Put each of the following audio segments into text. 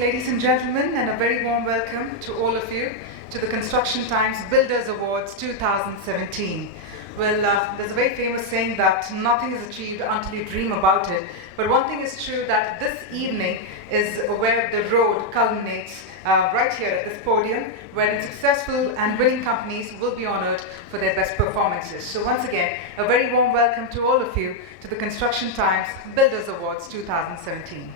Ladies and gentlemen, and a very warm welcome to all of you to the Construction Times Builders Awards 2017. Well, there's a very famous saying that nothing is achieved until you dream about it. But one thing is true, that this evening is where the road culminates right here at this podium, wherein successful and winning companies will be honored for their best performances. So once again, a very warm welcome to all of you to the Construction Times Builders Awards 2017.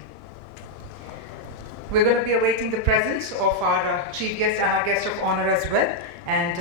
We're going to be awaiting the presence of our chief guest and our guest of honor as well. And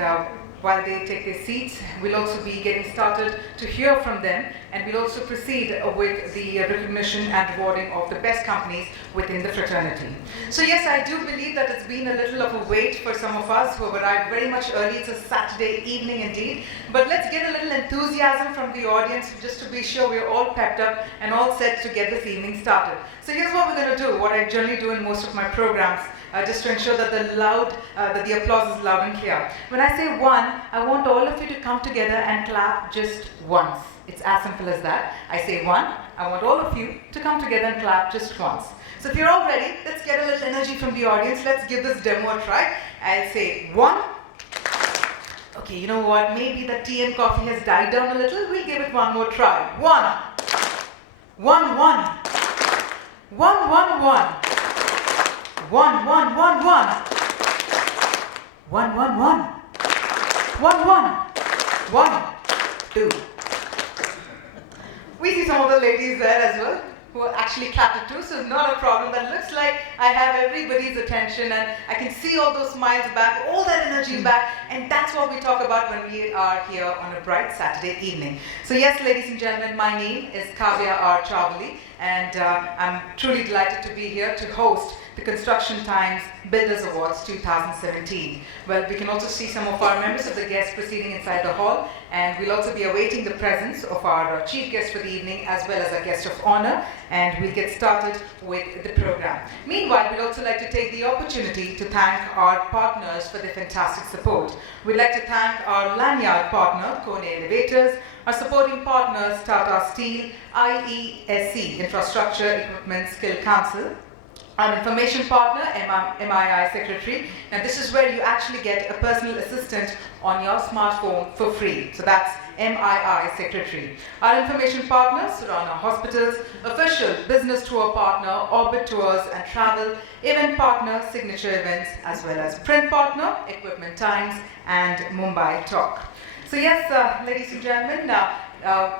while they take their seats, we'll also be getting started to hear from them. And we'll also proceed with the recognition and rewarding of the best companies within the fraternity. So yes, I do believe that it's been a little of a wait for some of us who have arrived very much early. It's a Saturday evening indeed. But let's get a little enthusiasm from the audience just to be sure we're all pepped up and all set to get this evening started. So here's what we're going to do, what I generally do in most of my programs, just to ensure that the applause is loud and clear. When I say one, I want all of you to come together and clap just once. It's as simple as that. I say one, I want all of you to come together and clap just once. So if you're all ready, let's get a little energy from the audience. Let's give this demo a try. I'll say one. Okay, you know what? Maybe the tea and coffee has died down a little. We'll give it one more try. One. One, one. One, one, one. One, one, one, one. One, one, one. One, one. One, two. We see some of the ladies there as well who actually clapped it too, so not a problem. That looks like I have everybody's attention and I can see all those smiles back, all that energy back, and that's what we talk about when we are here on a bright Saturday evening. So yes, ladies and gentlemen, my name is Kavya R. Chavali, and I'm truly delighted to be here to host the Construction Times Builders Awards 2017. Well, we can also see some of our members of the guests proceeding inside the hall, and we'll also be awaiting the presence of our chief guest for the evening as well as our guest of honor, and we'll get started with the program. Meanwhile, we'd also like to take the opportunity to thank our partners for their fantastic support. We'd like to thank our lanyard partner, Kone Elevators, our supporting partners, Tata Steel, IESC, Infrastructure Equipment Skill Council, our information partner, MII Secretary. Now this is where you actually get a personal assistant on your smartphone for free. So that's MII Secretary. Our information partner, Surana Hospitals, official business tour partner, Orbit Tours and Travel, event partner, Signature Events, as well as print partner, Equipment Times, and Mumbai Talk. So yes, ladies and gentlemen,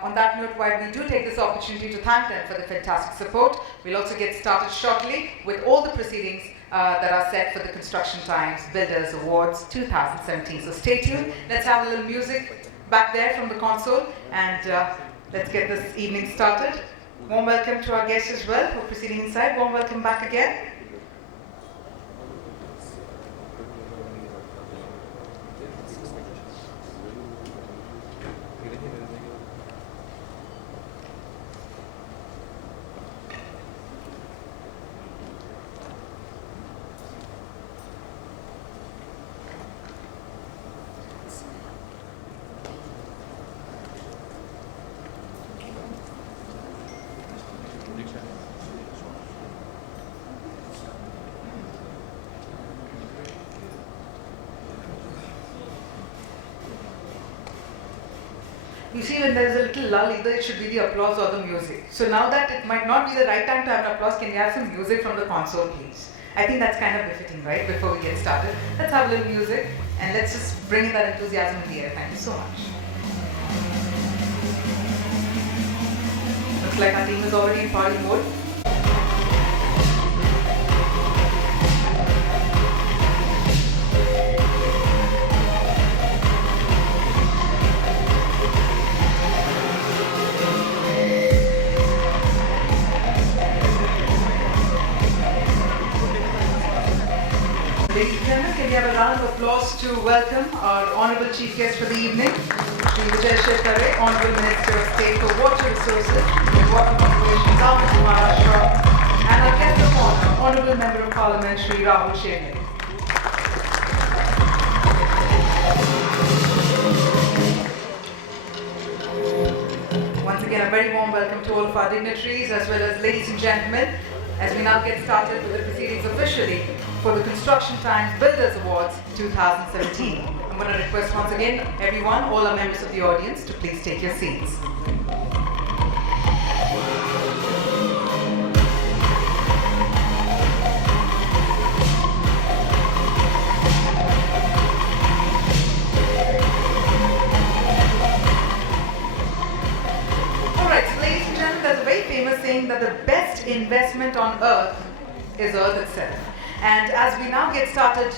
on that note, while we do take this opportunity to thank them for the fantastic support, we'll also get started shortly with all the proceedings that are set for the Construction Times Builders Awards 2017. So stay tuned. Let's have a little music back there from the console, and let's get this evening started. Warm welcome to our guests as well who are proceeding inside. Warm welcome back again. You see, when there's a little lull, either it should be the applause or the music. So now that it might not be the right time to have an applause, can we have some music from the console, please? I think that's kind of befitting, right? Before we get started. Let's have a little music and let's just bring in that enthusiasm in the air. Thank you so much. Looks like our team is already in party mode. Ladies and gentlemen, can we have a round of applause to welcome our honorable chief guest for the evening, Shri Vijay Shekare, Honorable Minister of State for Water Resources and Water Conservation, Government of Maharashtra, and our guest of honor, Honorable Member of Parliament, Shri Rahul Shevne. Once again, a very warm welcome to all of our dignitaries as well as ladies and gentlemen. as we now get started with the proceedings officially for the Construction Times Builders Awards 2017. I'm going to request once again everyone, all our members of the audience, to please take your seats. Famous saying that the best investment on earth is earth itself. And as we now get started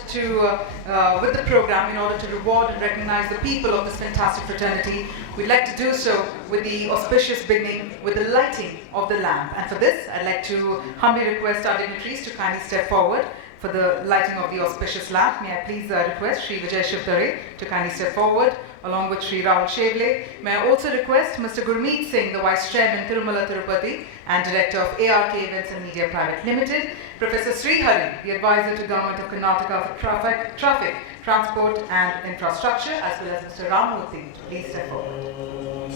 with the program, in order to reward and recognize the people of this fantastic fraternity, we'd like to do so with the auspicious beginning with the lighting of the lamp. And for this, I'd like to humbly request our dignitaries to kindly step forward for the lighting of the auspicious lamp. May I please request Sri Vijay Shivtare to kindly step forward, along with Sri Rahul Shevle. May I also request Mr. Gurmeet Singh, the Vice Chairman, Tirumala Tirupati, and Director of ARK Events and Media Private Limited. Professor Sri Hari, the Advisor to Government of Karnataka for Traffic, Transport and Infrastructure, as well as Mr. Ramurthy. Please step forward.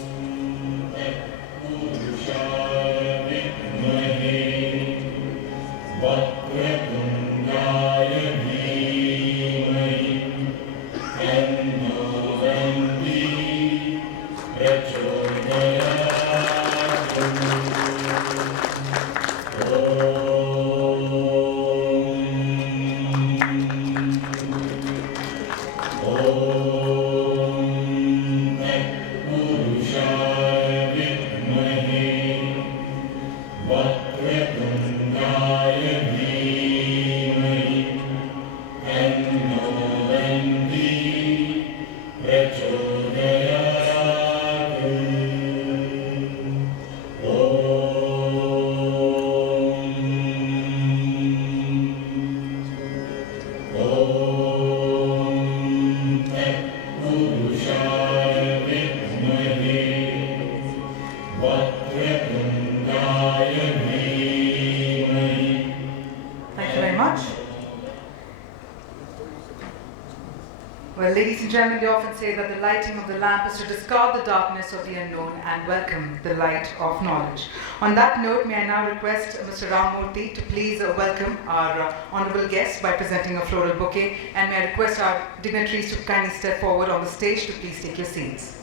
Ladies and gentlemen, they often say that the lighting of the lamp is to discard the darkness of the unknown and welcome the light of knowledge. On that note, may I now request Mr. Ramurthy to please welcome our honorable guests by presenting a floral bouquet, and may I request our dignitaries to kindly step forward on the stage to please take your seats.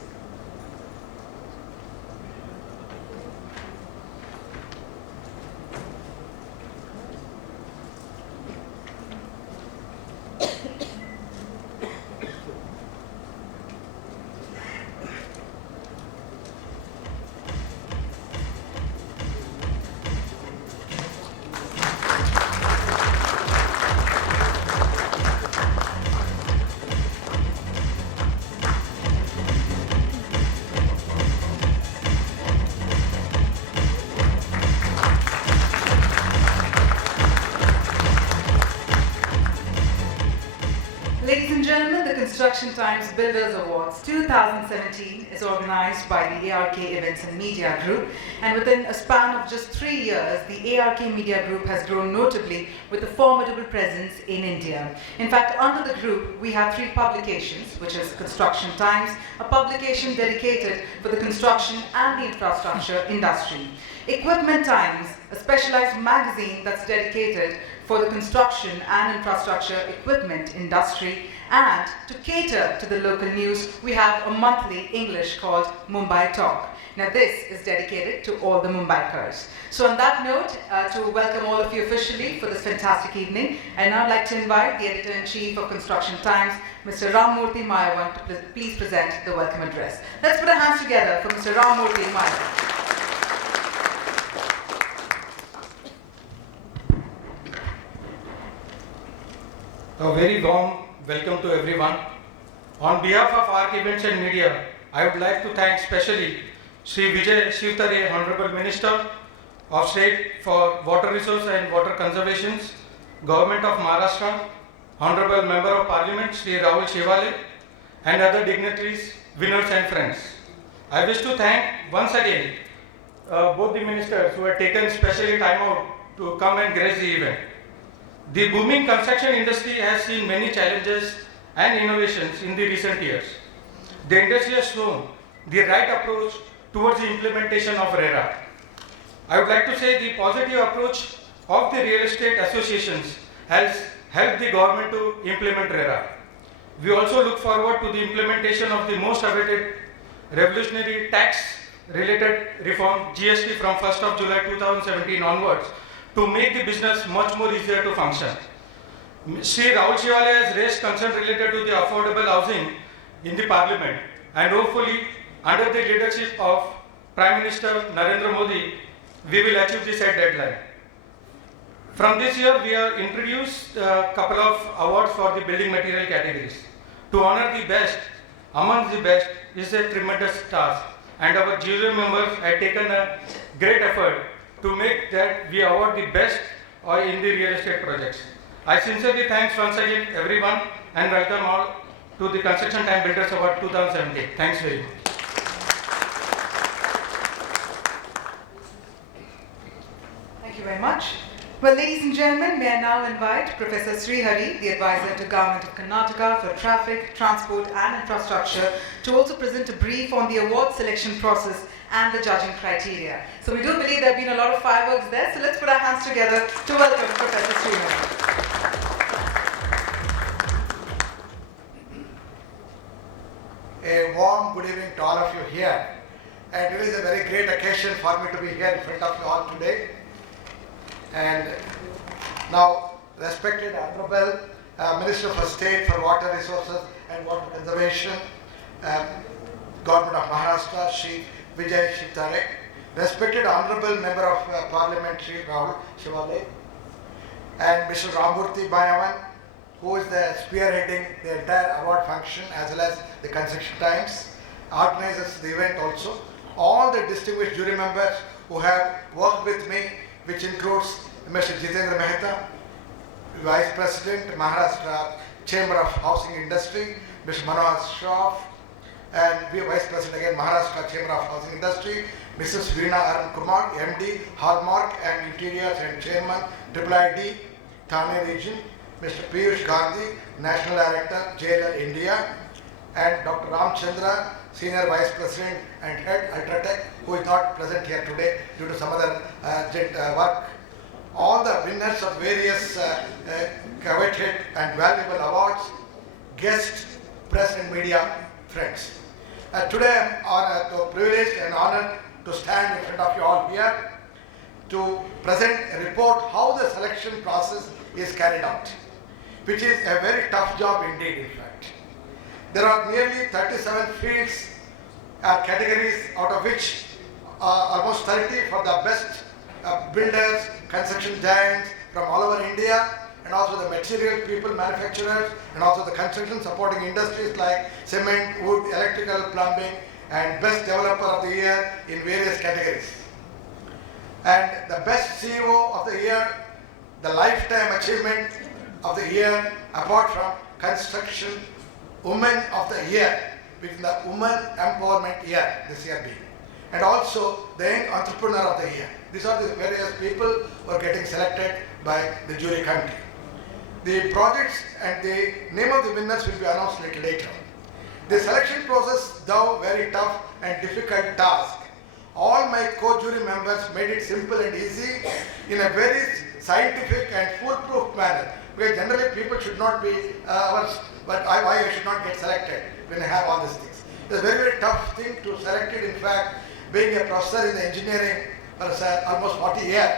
Ladies and gentlemen, the Construction Times Builders Awards 2017 is organized by the ARK Events and Media Group, and within a span of just 3 years, the ARK Media Group has grown notably with a formidable presence in India. In fact, under the group, we have 3 publications, which is Construction Times, a publication dedicated for the construction and the infrastructure industry. Equipment Times, a specialized magazine that's dedicated for the construction and infrastructure equipment industry, and to cater to the local news, we have a monthly English called Mumbai Talk. Now this is dedicated to all the Mumbaikars. So on that note, to welcome all of you officially for this fantastic evening, I'd now like to invite the Editor-in-Chief of Construction Times, Mr. Ramurthy Mayavan, to please present the welcome address. Let's put our hands together for Mr. Ramurthy Mayavan. A very warm welcome to everyone. On behalf of ARK Events and Media, I would like to thank specially Sri Vijay Shivtare, Honorable Minister of State for Water Resource and Water Conservation, Government of Maharashtra, Honorable Member of Parliament Sri Rahul Shevle, and other dignitaries, winners and friends. I wish to thank once again both the ministers who have taken specially time out to come and grace the event. The booming construction industry has seen many challenges and innovations in the recent years. The industry has shown the right approach towards the implementation of RERA. I would like to say the positive approach of the real estate associations has helped the government to implement RERA. We also look forward to the implementation of the most awaited revolutionary tax related reform GST from 1st of July 2017 onwards to make the business much more easier to function. Sri Rahul Shivale has raised concern related to the affordable housing in the parliament, and hopefully under the leadership of Prime Minister Narendra Modi, we will achieve the said deadline. From this year, we have introduced a couple of awards for the building material categories. To honor the best among the best is a tremendous task, and our jury members have taken a great effort to make that we award the best in the real estate projects. I sincerely thank once again everyone and welcome all to the Construction Time Builders Award 2017. Thanks very much. Thank you very much. Well, ladies and gentlemen, may I now invite Professor Sri Hari, the advisor to Government of Karnataka for Traffic, Transport and Infrastructure, to also present a brief on the award selection process and the judging criteria. So we do believe there have been a lot of fireworks there, so let's put our hands together to welcome Professor Sri Hari. A warm good evening to all of you here. And it is a very great occasion for me to be here in front of you all today. And now, respected Honorable Minister for State for Water Resources and Water Conservation, Government of Maharashtra, Shri Vijay Shivtare, respected Honorable Member of Parliament, Shri Rahul Shivale, and Mr. Ramurthy Bayavan, who is the spearheading the entire award function as well as the Construction Times, organizes the event also. All the distinguished jury members who have worked with me, which includes Mr. Jitendra Mehta, Vice President, Maharashtra Chamber of Housing Industry, Mr. Manohar Shroff, and we Vice President again, Maharashtra Chamber of Housing Industry, Mrs. Veena Arun Kumar, MD, Hallmark and Interiors and Chairman, IIID, Thane Region, Mr. Piyush Gandhi, National Director, JLL India, and Dr. Ramchandra, Senior Vice President and Head Ultratech, who is not present here today due to some other work. All the winners of various coveted and valuable awards, guests, press and media friends. Today I am privileged and honored to stand in front of you all here to present a report how the selection process is carried out, which is a very tough job indeed, in fact. There are nearly 37 fields or categories, out of which almost 30 for the best builders, construction giants from all over India, and also the material people, manufacturers, and also the construction supporting industries like cement, wood, electrical, plumbing, and best developer of the year in various categories. And the best CEO of the year, the lifetime achievement of the year, apart from construction, women of the year, within the women empowerment year this year being, and also the young entrepreneur of the year. These are the various people who are getting selected by the jury committee. The projects and the name of the winners will be announced little later. The selection process, though very tough and difficult task, all my co-jury members made it simple and easy in a very scientific and foolproof manner. Because generally people should not be but why I should not get selected when I have all these things. It's a very, very tough thing to select it. In fact, being a professor in the engineering for almost 40 years,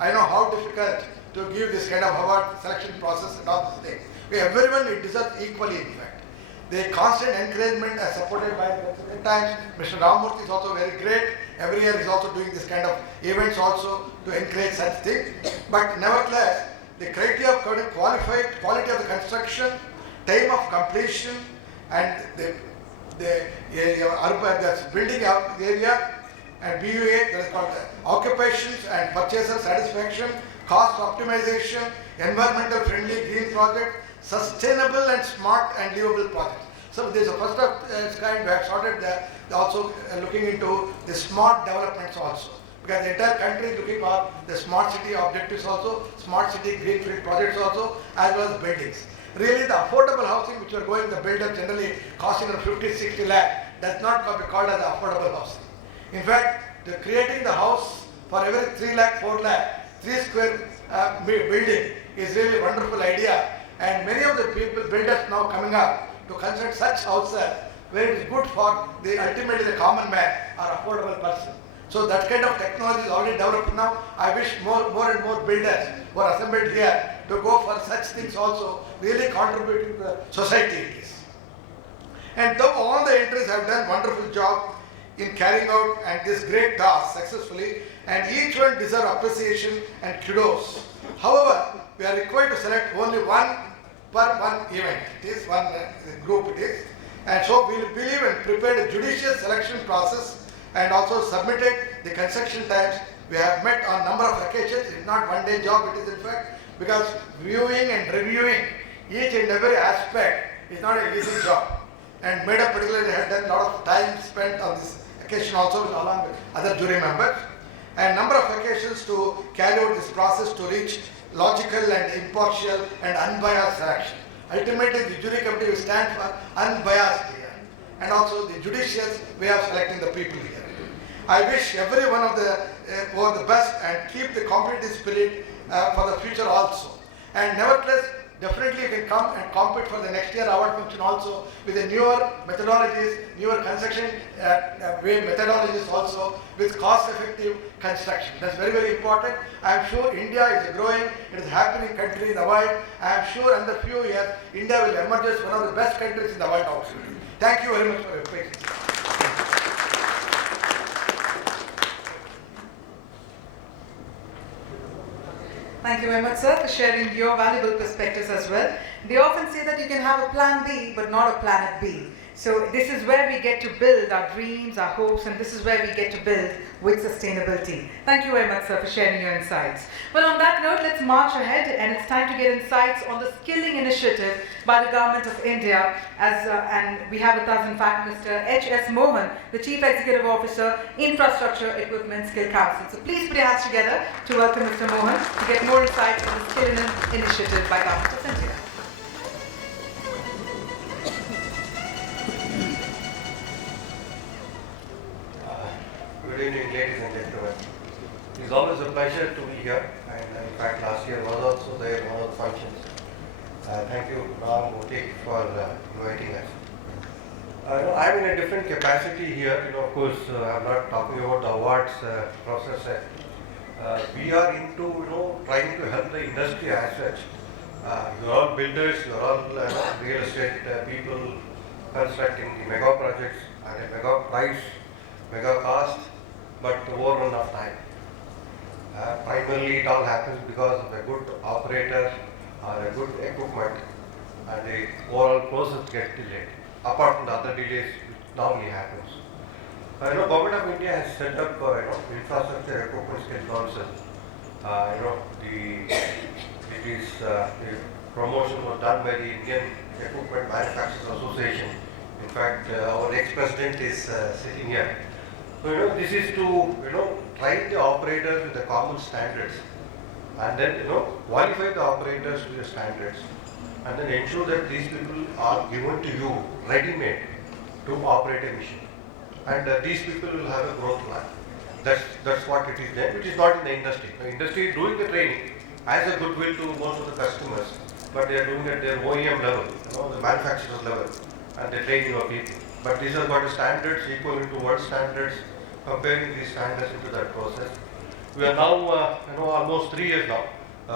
I know how difficult to give this kind of award selection process and all these things. Everyone deserves equally, in fact. The constant encouragement as supported by the Times. Mr. Ramurthy is also very great. Every year is also doing this kind of events also to encourage such things. But nevertheless, the criteria of qualified quality of the construction, time of completion, and the building area, and BUA, that is called occupations and purchaser satisfaction, cost optimization, environmental friendly green project, sustainable and smart and livable project. So this is the first of its kind. We have started also looking into the smart developments also. Because the entire country is looking for the smart city objectives also, smart city greenfield projects also, as well as buildings. Really the affordable housing which we are going, the builder generally costing 50-60 lakh, does not be called as affordable housing. In fact, creating the house for every 3 lakh, 4 lakh 3 square building is really a wonderful idea. And many of the people, builders now coming up to construct such houses where it is good for ultimately the common man or affordable person. So that kind of technology is already developed now. I wish more and more builders who are assembled here to go for such things also, really contributing to the society it is. And though all the entries have done wonderful job in carrying out and this great task successfully, and each one deserve appreciation and kudos. However, we are required to select only one per one event. It is one group it is. And so we believe and prepared a judicious selection process and also submitted the construction times. We have met on number of occasions. It's not one day job, it is in fact, because viewing and reviewing each and every aspect is not an easy job. And Madam particularly had done a lot of time spent on this occasion also along with other jury members. And number of occasions to carry out this process to reach logical and impartial and unbiased selection. Ultimately, the jury committee will stand for unbiased here and also the judicious way of selecting the people here. I wish every one of the the best and keep the competitive spirit for the future also. And nevertheless, definitely you can come and compete for the next year award function also with the newer methodologies, newer construction way methodologies also with cost-effective construction. That's very, very important. I am sure India is a growing, it is a happening country in the world. I am sure in the few years, India will emerge as one of the best countries in the world also. Thank you very much for your patience. Thank you very much, sir, for sharing your valuable perspectives as well. They often say that you can have a plan B, but not a planet B. So this is where we get to build our dreams, our hopes, and this is where we get to build with sustainability. Thank you very much, sir, for sharing your insights. Well, on that note, let's march ahead, and it's time to get insights on the skilling initiative by the Government of India. And we have with us, in fact, Mr. H.S. Mohan, the Chief Executive Officer, Infrastructure Equipment Skill Council. So please put your hands together to welcome Mr. Mohan to get more insights on the skilling initiative by Government of India. Good evening, ladies and gentlemen. It is always a pleasure to be here, and in fact last year was also there in one of the functions. Thank you, Ram Motik, for inviting us. I'm in a different capacity here. Of course, I'm not talking about the awards process. We are into trying to help the industry as such. You're all builders, you're all real estate people constructing the mega projects at a mega price, mega cost, but over and of time. Primarily it all happens because of a good operator or a good equipment, and the overall process gets delayed, apart from the other delays which normally happens. Government of India has set up Infrastructure Equipment Skill Council. The promotion was done by the Indian Equipment Manufacturers Association. In fact, our ex-president is sitting here. So this is to train the operators with the common standards, and then qualify the operators with the standards, and then ensure that these people are given to you ready-made to operate a machine, and these people will have a growth plan. That's what it is there, which is not in the industry. The industry is doing the training as a goodwill to most of the customers, but they are doing it at their OEM level, the manufacturer's level, and they train your people. But these are got the standards equal to world standards, comparing these standards into that process. We are now, almost 3 years now.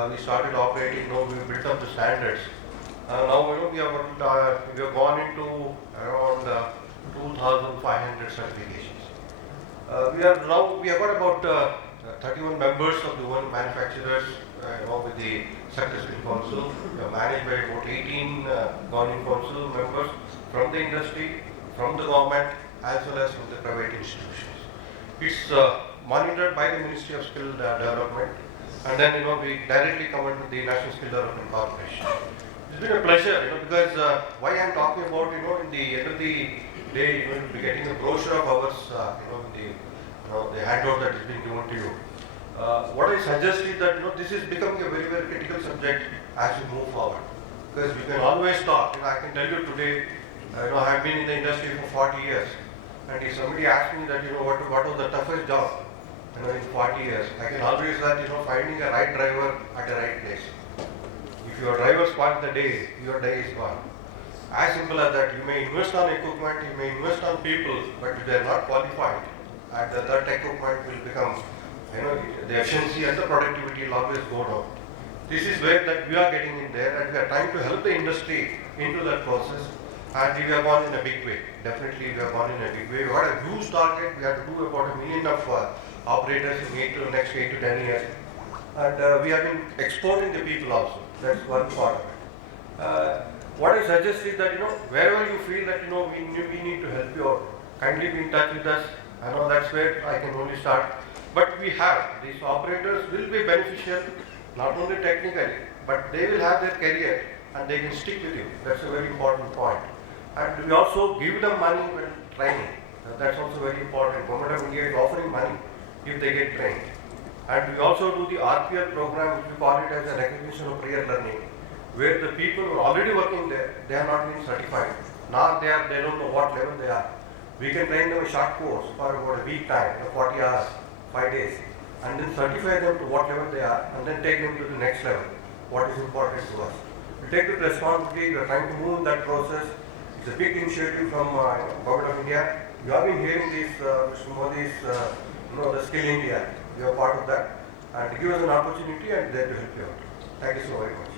We started operating, we built up the standards. Now, we have gone into around 2,500 certifications. We have got about 31 members of the one manufacturers, with the Sector Skill Council. We are managed by about 18 governing council members from the industry, from the government, as well as from the private institutions. It's monitored by the Ministry of Skill Development, and then we directly come under the National Skill Development Corporation. It's been a pleasure, because why I'm talking about, in the end of the day, you'll be getting a brochure of ours, the handout that is being given to you. What I suggest is that this is becoming a very, very critical subject as we move forward, because we can always talk. I can tell you today, I've been in the industry for 40 years, and if somebody asks me that what was the toughest job, in 40 years. I can always that, finding a right driver at the right place. If your driver spoils the day, your day is gone. As simple as that. You may invest on equipment, you may invest on people, but if they are not qualified, and that equipment will become, the efficiency and the productivity will always go down. This is where that we are getting in there, and we are trying to help the industry into that process. And we have gone in a big way. Definitely, we have gone in a big way. We had a huge target. We have to do about 1 million of operators in next 8 to 10 years. And we have been exporting the people also. That's one part of it. What I suggest is that, wherever you feel that, we need to help you out, kindly be in touch with us. I know that's where I can only start. But we have, these operators will be beneficial, not only technically, but they will have their career and they can stick with you. That's a very important point. And we also give them money when training. That's also very important. Government of India is offering money if they get trained. And we also do the RPL program, which we call it as a recognition of prior learning, where the people who are already working there, they are not being certified. Now they don't know what level they are. We can train them a short course for about a week time, 40 hours, 5 days, and then certify them to what level they are, and then take them to the next level, what is important to us. We take the responsibility, we are trying to move in that process. It's a big initiative from Government of India. You have been hearing this, Mr. Modi's, the Skill India. We are part of that. And give us an opportunity and there to help you out. Thank you so very much.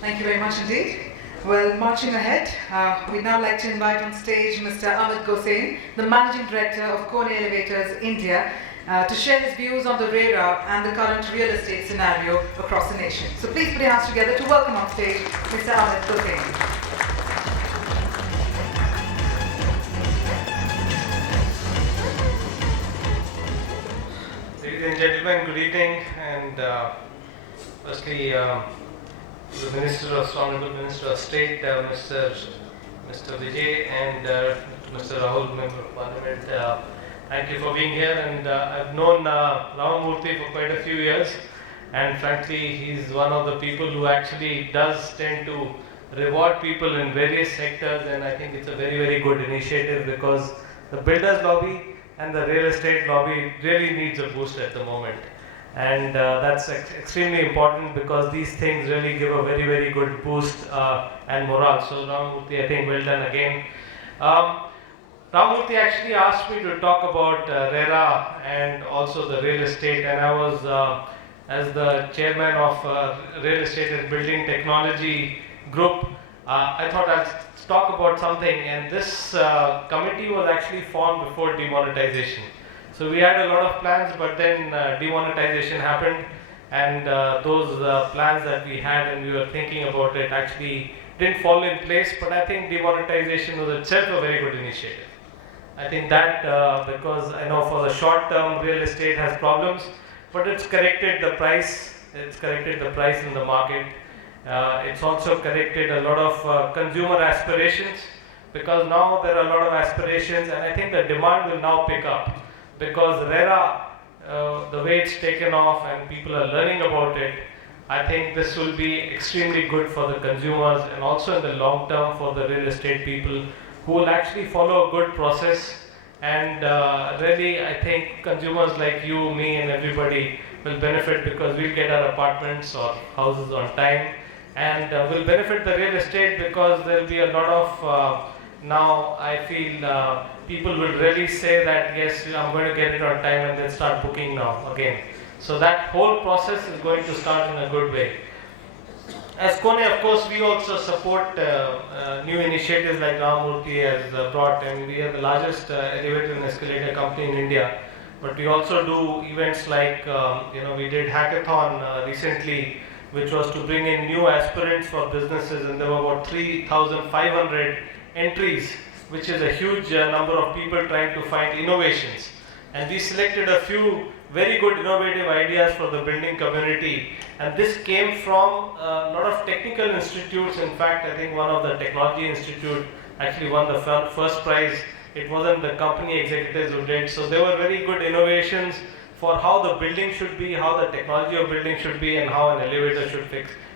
Thank you very much indeed. Well, marching ahead, we'd now like to invite on stage Mr. Amit Gosain, the Managing Director of Kone Elevators India, to share his views on the RERA and the current real estate scenario across the nation. So please put your hands together to welcome on stage Mr. Amit Gosain. Ladies and gentlemen, good evening. And firstly, the Minister Honorable Minister of State, Mr. Vijay, and Mr. Rahul, Member of Parliament, thank you for being here. And I've known Ramamurthy for quite a few years, and frankly, he's one of the people who actually does tend to reward people in various sectors, and I think it's a very, very good initiative because the builders lobby and the real estate lobby really needs a boost at the moment. And that's extremely important because these things really give a very, very good boost and morale. So Ramamurthy, I think well done again. Ramamurthy actually asked me to talk about RERA and also the real estate, and I was, as the chairman of Real Estate and Building Technology Group, I thought I'd talk about something, and this committee was actually formed before demonetization. So we had a lot of plans, but then demonetization happened, and those plans that we had and we were thinking about it actually didn't fall in place. But I think demonetization was itself a very good initiative. I think that because I know for the short term real estate has problems, but it's corrected the price. It's corrected the price in the market. It's also corrected a lot of consumer aspirations, because now there are a lot of aspirations, and I think the demand will now pick up. Because RERA, the way it's taken off and people are learning about it, I think this will be extremely good for the consumers and also in the long term for the real estate people who will actually follow a good process. And really, I think consumers like you, me, and everybody will benefit because we'll get our apartments or houses on time, and will benefit the real estate because there'll be a lot of now I feel people will really say that yes, I'm going to get it on time, and then start booking now again. So that whole process is going to start in a good way. As Kone, of course, we also support new initiatives like Ramamurthy has brought, and we are the largest elevator and escalator company in India. But we also do events like, we did hackathon recently, which was to bring in new aspirants for businesses, and there were about 3,500 entries, which is a huge number of people trying to find innovations. And we selected a few very good innovative ideas for the building community, and this came from a lot of technical institutes. In fact, I think one of the technology institute actually won the first prize. It wasn't the company executives who did. So there were very good innovations for how the building should be, how the technology of building should be, and how an elevator should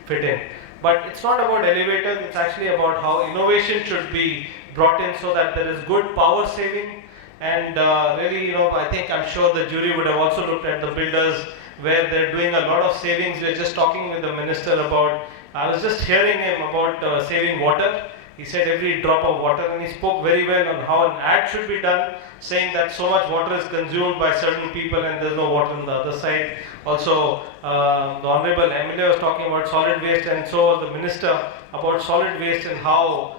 fit in. But it's not about elevators, it's actually about how innovation should be brought in so that there is good power saving. And really, I'm sure the jury would have also looked at the builders where they're doing a lot of savings. We're just talking with the minister about, I was just hearing him about saving water. He said every drop of water, and he spoke very well on how an ad should be done, saying that so much water is consumed by certain people and there's no water on the other side. Also, the Honorable MLA was talking about solid waste, and so was the minister about solid waste and how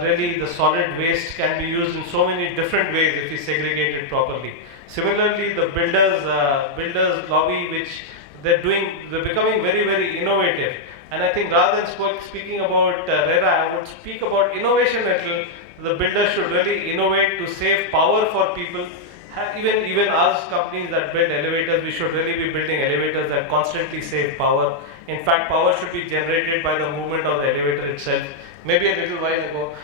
really the solid waste can be used in so many different ways if we segregate it properly. Similarly, the builders lobby, which they're becoming very, very innovative. And I think rather than speaking about RERA, I would speak about innovation a little. The builders should really innovate to save power for people. Even us companies that build elevators, we should really be building elevators that constantly save power. In fact, power should be generated by the movement of the elevator itself. Maybe a little while ago,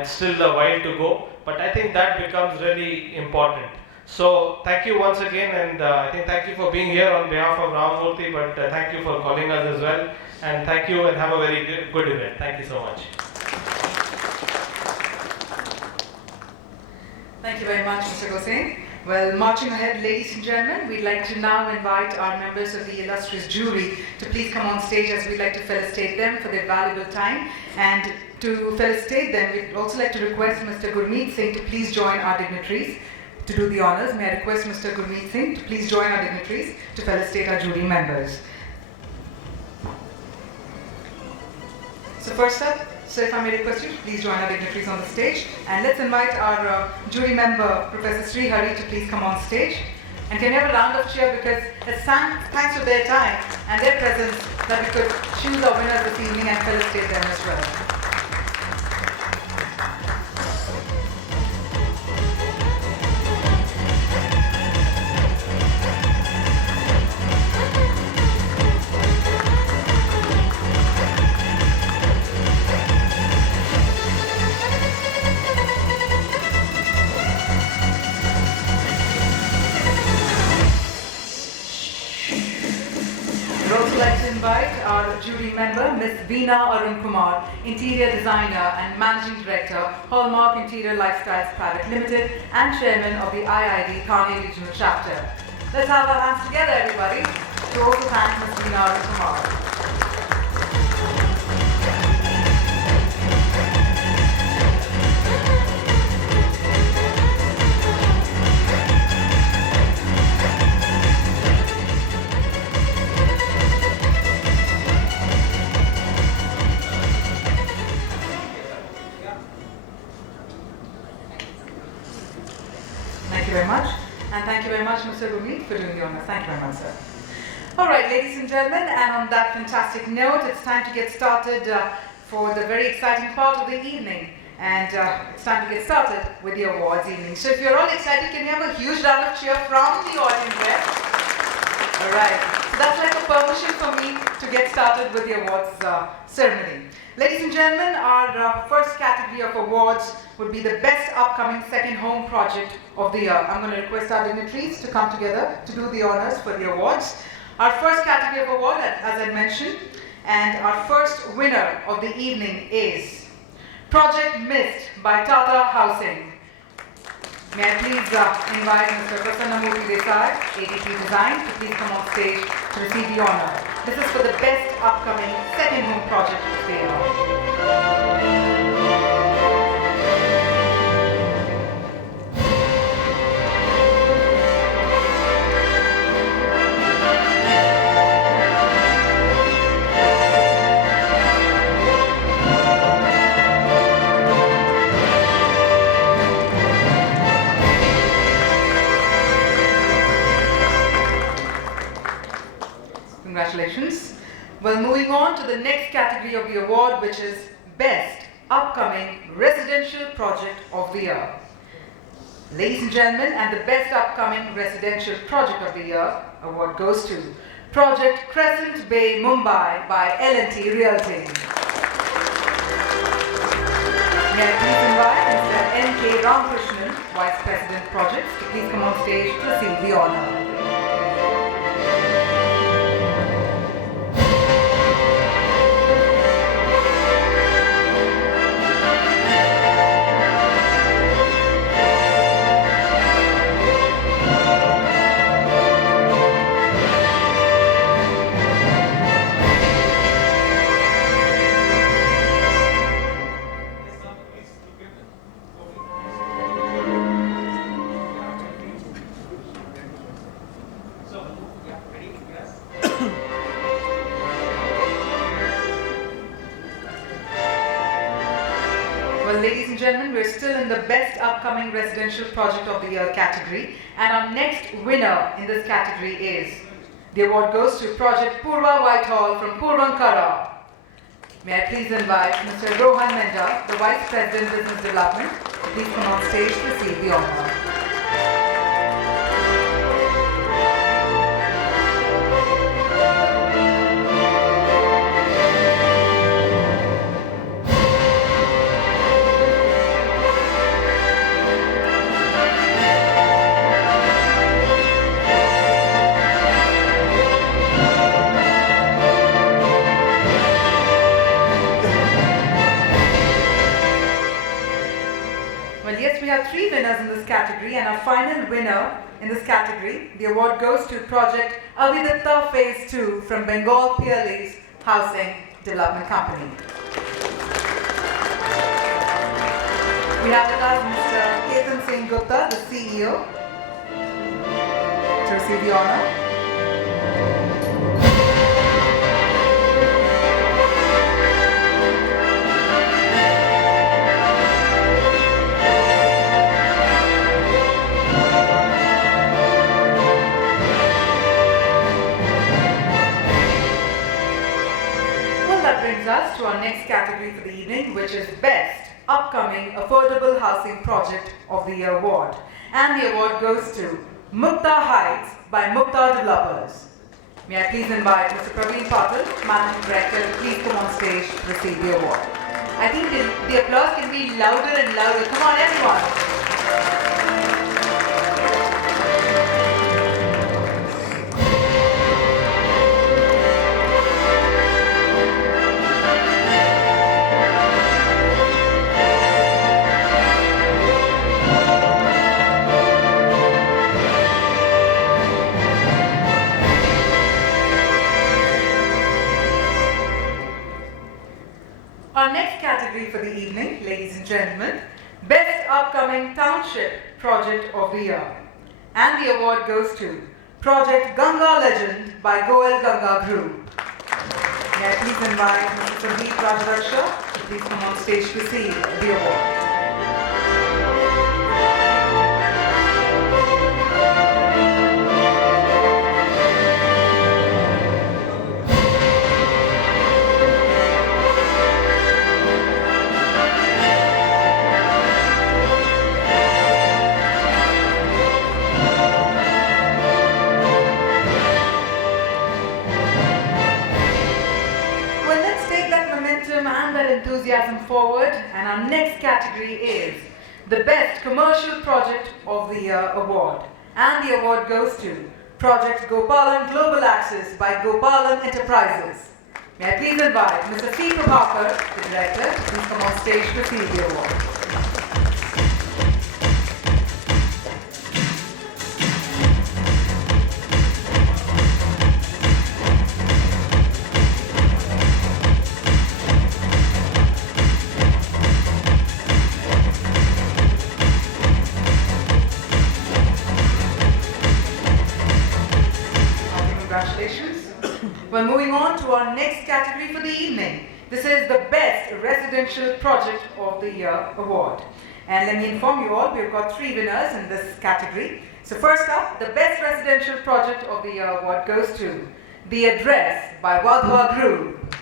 it's still a while to go, but I think that becomes really important. So thank you once again, and I think thank you for being here on behalf of Ramamurthy, but thank you for calling us as well, and thank you and have a very good event. Thank you so much. Thank you very much, Mr. Gosain. Well, marching ahead, ladies and gentlemen, we'd like to now invite our members of the illustrious jury to please come on stage, as we'd like to felicitate them for their valuable time. And to felicitate them, we'd also like to request Mr. Gurmeet Singh to please join our dignitaries to do the honors. May I request Mr. Gurmeet Singh to please join our dignitaries to felicitate our jury members. So first up, so if I may request you to please join our dignitaries on the stage, and let's invite our jury member, Professor Sri Hari, to please come on stage. And can we have a round of cheer, because it's thanks to their time and their presence that we could choose our winners this evening and felicitate them as well. I'd also like to invite our jury member, Ms. Veena Arun Kumar, Interior Designer and Managing Director, Hallmark Interior Lifestyles Private Limited, and Chairman of the IID Thane Regional Chapter. Let's have our hands together, everybody, to also thank Ms. Veena Arun Kumar. Thank you very much. And thank you very much, Mr. Gurmeet, for doing the honors. Thank you very much, sir. All right, ladies and gentlemen, and on that fantastic note, it's time to get started for the very exciting part of the evening. And it's time to get started with the awards evening. So if you're all excited, can we have a huge round of cheer from the audience there? All right. So that's like a permission for me to get started with the awards ceremony. Ladies and gentlemen, our first category of awards would be the best upcoming second home project of the year. I'm going to request our dignitaries to come together to do the honors for the awards. Our first category of award, as I mentioned, and our first winner of the evening is Project Mist by Tata Housing. May I please invite Mr. Prasannamurthy Desai, ADP Design, to please come on stage to receive the honor. This is for the best upcoming second home project of the year. Congratulations. Well, moving on to the next category of the award, which is Best Upcoming Residential Project of the Year. Ladies and gentlemen, and the Best Upcoming Residential Project of the Year award goes to Project Crescent Bay, Mumbai by L&T Realty. May I please invite Mr. N.K. Ramakrishnan, Vice President Projects, to please come on stage to receive the honor. gentlemen, we're still in the Best Upcoming Residential Project of the Year category, and our next winner in this category is, the award goes to Project Purva Whitehall from Purvankara. May I please invite Mr. Rohan Menda, the Vice President Business Development, to please come on stage to receive the honor. We have 3 winners in this category, and our final winner in this category, the award goes to Project Avidatta Phase 2 from Bengal Peerless Housing Development Company. We have with us Mr. Ketan Singh Gupta, the CEO, to receive the honor. Brings us to our next category for the evening, which is Best Upcoming Affordable Housing Project of the Year Award. And the award goes to Mukta Heights by Mukta Developers. May I please invite Mr. Praveen Patil, Managing Director, to please come on stage to receive the award. I think the applause can be louder and louder. Come on, everyone. Our next category for the evening, ladies and gentlemen, Best Upcoming Township Project of the Year. And the award goes to Project Ganga Legend by Goel Ganga Group. May I please invite Mr. Sandeep Rajaraksha to please come on stage to receive the award. Enthusiasm forward, and our next category is the Best Commercial Project of the Year Award, and the award goes to Project Gopalan Global Access by Gopalan Enterprises. May I please invite Mr. C. Prabhakar, the Director, to please come on stage to receive the award. Congratulations. Well, moving on to our next category for the evening. This is the Best Residential Project of the Year Award. And let me inform you all, we've got 3 winners in this category. So first up, the Best Residential Project of the Year Award goes to The Address by Wadhwa Group.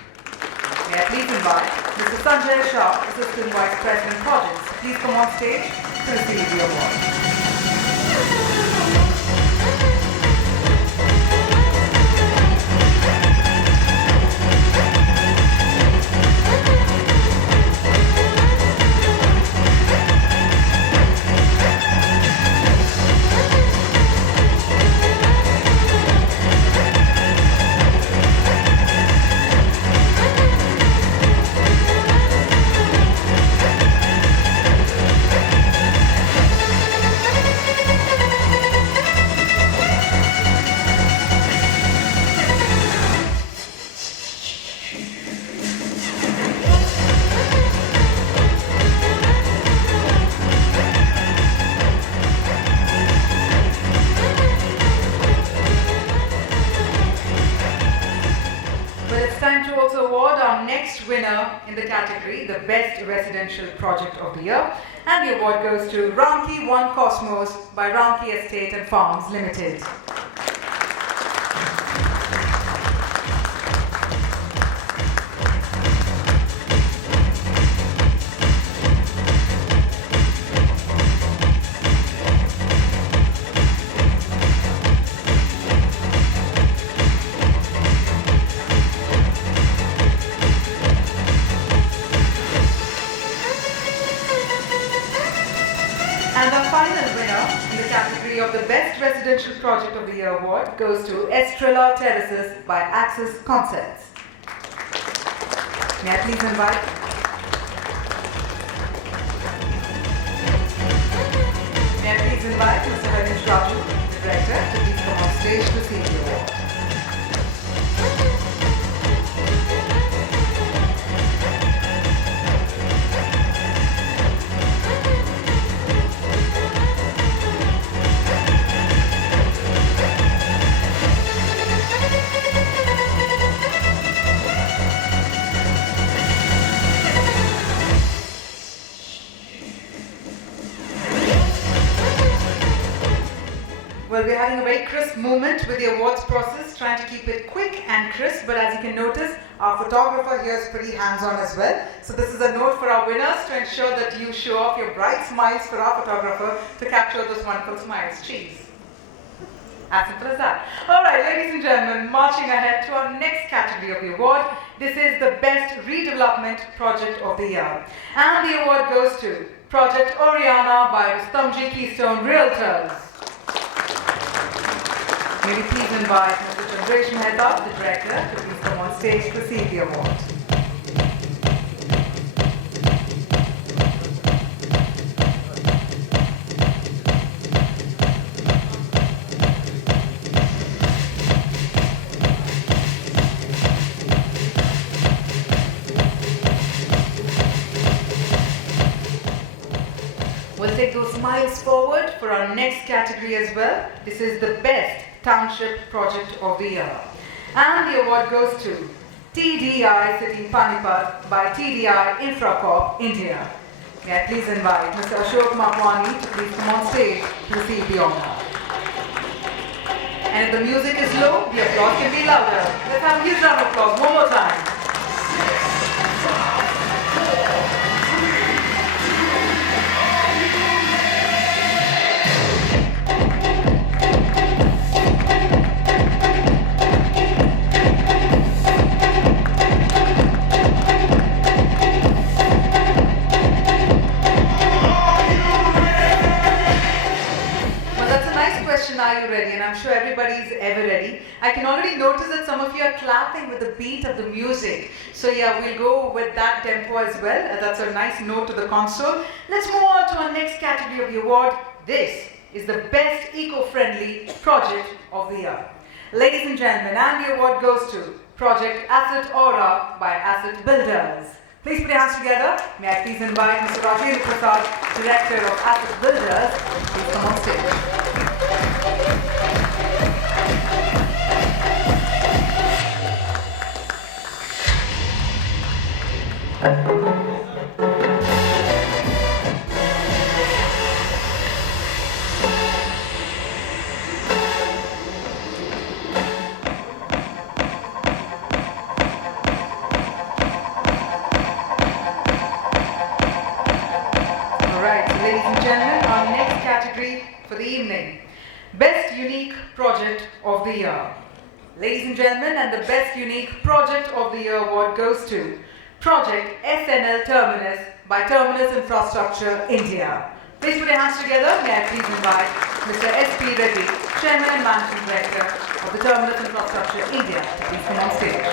May I please invite Mr. Sanjay Shah, Assistant Vice President Projects, please come on stage to receive the award. in the category the Best Residential Project of the Year, and the award goes to Ramki One Cosmos by Ramki Estate and Farms Limited. And the final winner in the category of the Best Residential Project of the Year award goes to Estrella Terraces by Axis Concepts. May I please invite? May I please invite Mr. Harish Raju, the director, to please come on stage to receive the award. Well, we're having a very crisp moment with the awards process, trying to keep it quick and crisp, but as you can notice, our photographer here is pretty hands-on as well. So this is a note for our winners to ensure that you show off your bright smiles for our photographer to capture those wonderful smiles. Cheese. As simple as that. All right, ladies and gentlemen, marching ahead to our next category of the award. This is the Best Redevelopment Project of the Year. And the award goes to Project Oriana by Rustomjee Keystone Realtors. May we please invite Mr. Chandresh Mehta, the director, to please come on stage to receive the award. We'll take those smiles forward for our next category as well. This is the Best Township Project of the Year. And the award goes to TDI City Panipat by TDI Infracorp India. May I please invite Mr. Ashok Makwani to please come on stage to receive the honor. And if the music is low, the applause can be louder. Let's have a huge round of applause one more time. Are you ready? And I'm sure everybody's ever ready. I can already notice that some of you are clapping with the beat of the music. So yeah, we'll go with that tempo as well. That's a nice note to the console. Let's move on to our next category of the award. This is the Best Eco-Friendly Project of the Year. Ladies and gentlemen, and the award goes to Project Asset Aura by Asset Builders. Please put your hands together. May I please invite Mr. Rajendra Prasad, Director of Asset Builders, please come on stage. Ladies and gentlemen, our next category for the evening, Best Unique Project of the Year. Ladies and gentlemen, and the Best Unique Project of the Year award goes to Project SNL Terminus by Terminus Infrastructure India. Please put your hands together. May I please invite Mr. S.P. Reddy, Chairman and Managing Director of the Terminus Infrastructure India, to please come on stage.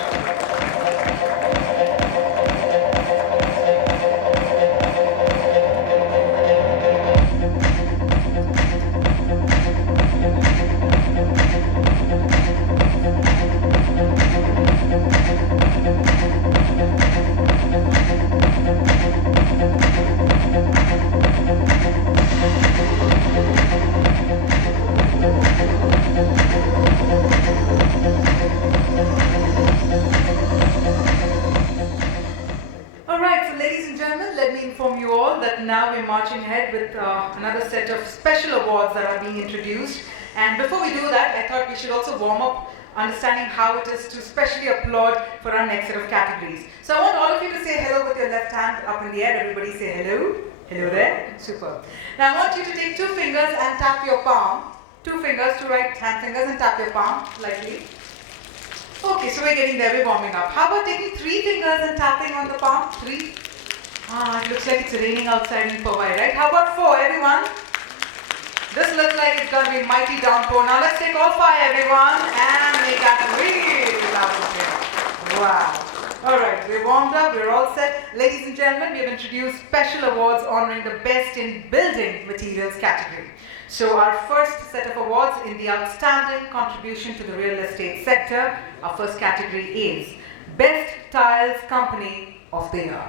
that now we're marching ahead with another set of special awards that are being introduced. And before we do that, I thought we should also warm up understanding how it is to specially applaud for our next set of categories. So I want all of you to say hello with your left hand up in the air. Everybody say hello. Hello there. Super. Now I want you to take 2 fingers and tap your palm. 2 fingers, 2 right hand fingers, and tap your palm lightly. Okay, so we're getting there, we're warming up. How about taking 3 fingers and tapping on the palm? 3. It looks like it's raining outside in Powai, right? How about 4, everyone? This looks like it's going to be a mighty downpour. Now let's take all 5, everyone, and make that really loud and clear. Wow. Alright, we're warmed up, we're all set. Ladies and gentlemen, we have introduced special awards honoring the best in building materials category. So our first set of awards in the outstanding contribution to the real estate sector, our first category is Best Tiles Company of the Year.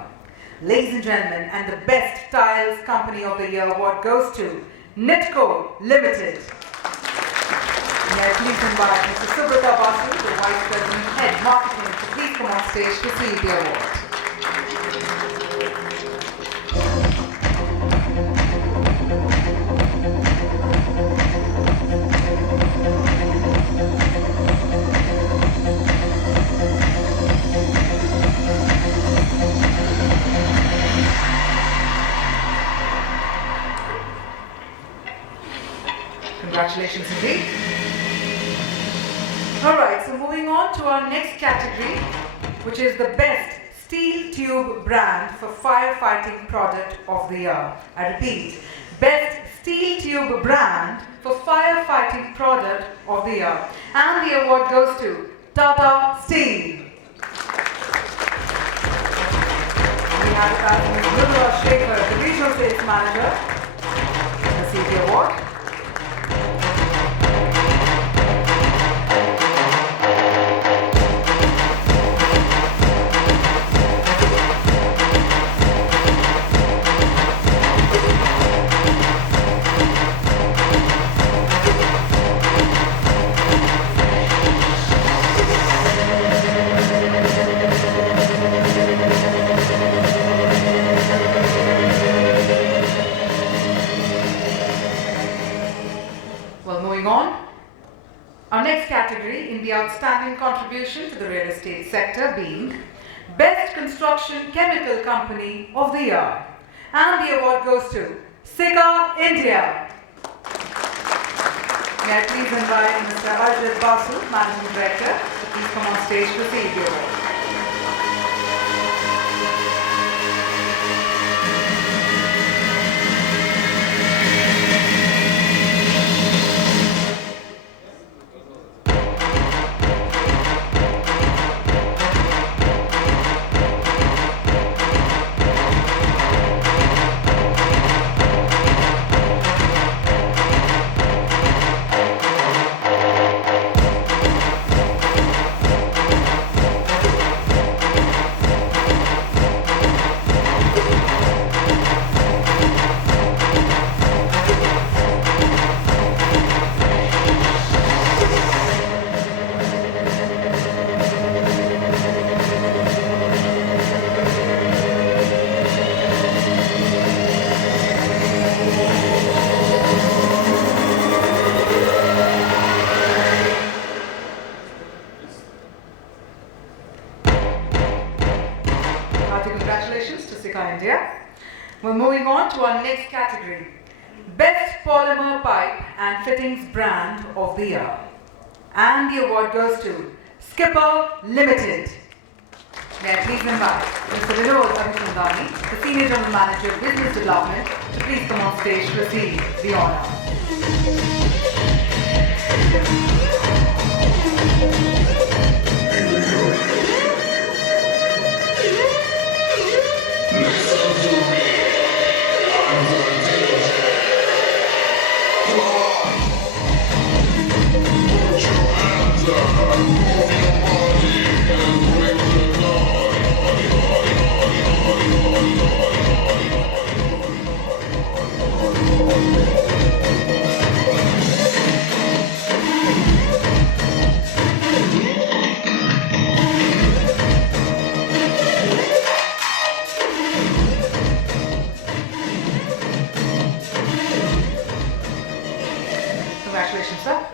Ladies and gentlemen, and the Best Tiles Company of the Year award goes to Nitco Limited. May I please invite Mr. Subrata Basu, the Vice President, Head Marketing, to please come on stage to receive the award. Congratulations indeed. Alright, so moving on to our next category, which is the Best Steel Tube Brand for Firefighting Product of the Year. I repeat, Best Steel Tube Brand for Firefighting Product of the Year. And the award goes to Tata Steel. We have Ms. Gurura Shekhar, the Regional Sales Manager, receive the award. Our next category in the outstanding contribution to the real estate sector being Best Construction Chemical Company of the Year. And the award goes to Sika India. May I please invite Mr. Arjit Basu, Managing Director, to please come on stage to receive the award. Congratulations to Sika India. We're moving on to our next category. Best Polymer Pipe and Fittings Brand of the Year. And the award goes to Skipper Limited. May I please invite Mr. Vinod Abhisandani, the Senior General Manager of Business Development, to please come on stage to receive the honor. Congratulations, sir.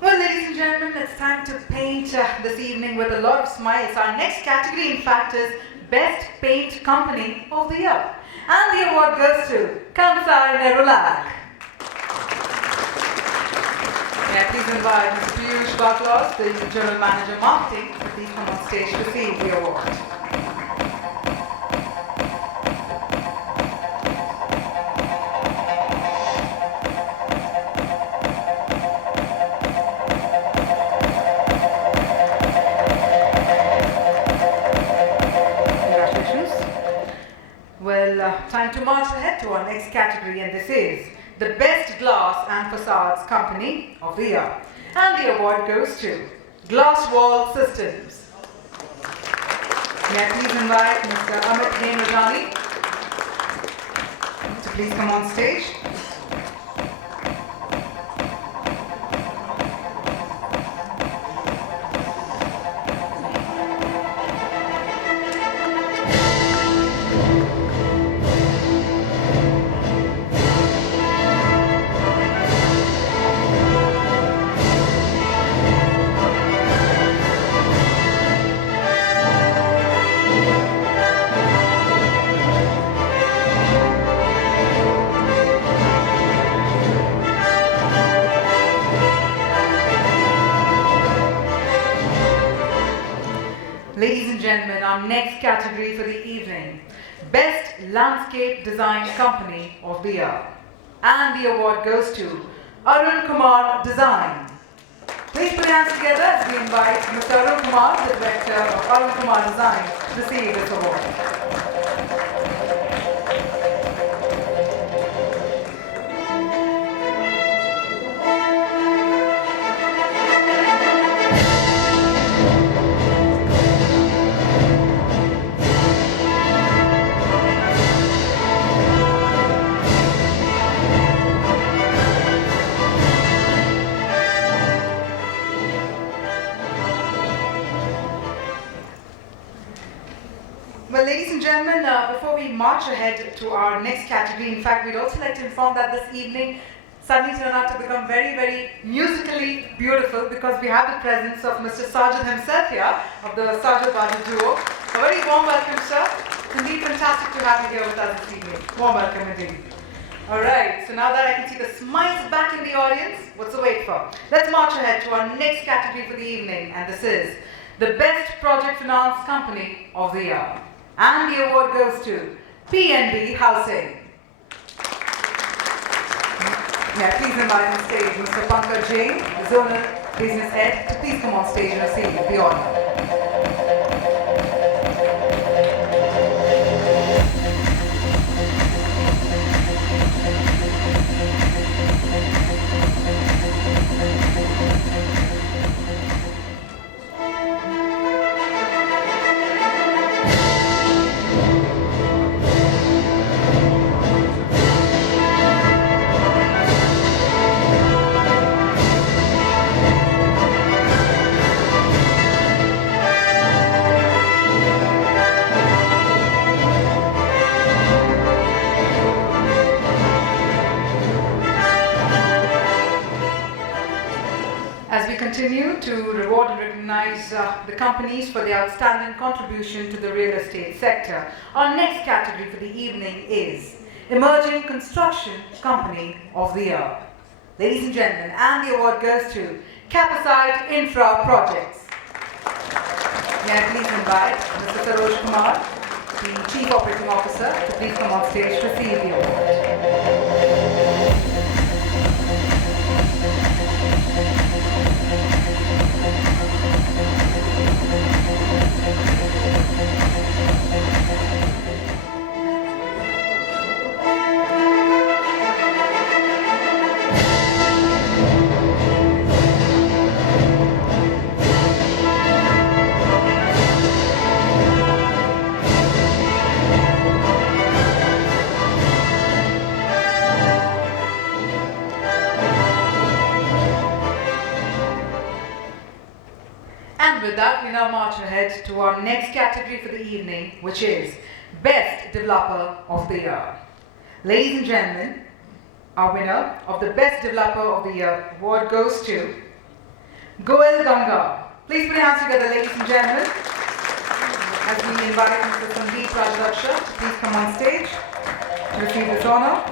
Well, ladies and gentlemen, it's time to paint this evening with a lot of smiles. Our next category, in fact, is Best Paint Company of the Year. And the award goes to Kansai Nerulak. May I please invite Mr. Piyush Baklos, the General Manager Marketing, to please come on stage to receive the award. Well, time to march ahead to our next category, and this is the Best Glass and Facades Company of the Year. And the award goes to Glass Wall Systems. May I please invite Mr. Amit Hemrajani to please come on stage. Ladies and gentlemen, our next category for the evening, Best Landscape Design Company of the Year. And the award goes to Arun Kumar Design. Please put your hands together as we invite Mr. Arun Kumar, the director of Arun Kumar Design, to receive this award. Well, ladies and gentlemen, before we march ahead to our next category, in fact, we'd also like to inform that this evening suddenly turned out to become very, very musically beautiful because we have the presence of Mr. Sajid himself here, of the Sajid Baja duo. A very warm welcome, sir. It's indeed fantastic to have you here with us this evening. Warm welcome indeed. All right, so now that I can see the smiles back in the audience, what's the wait for? Let's march ahead to our next category for the evening, and this is the Best Project Finance Company of the Year. And the award goes to PNB Housing. May I please invite on stage Mr. Pankaj Jain, the Zonal Business Head, to please come on stage and receive the honor. As we continue to reward and recognize the companies for their outstanding contribution to the real estate sector, our next category for the evening is Emerging Construction Company of the Year. Ladies and gentlemen, and the award goes to Capacite Infra Projects. May I please invite Mr. Saroj Kumar, the Chief Operating Officer, to please come on stage to receive the award. And with that, we now march ahead to our next category for the evening, which is Best Developer of the Year. Ladies and gentlemen, our winner of the Best Developer of the Year award goes to Goel Ganga. Please put your hands together, ladies and gentlemen, as we invite Mr. Sandeep Rajaraksha to please come on stage to receive this honor.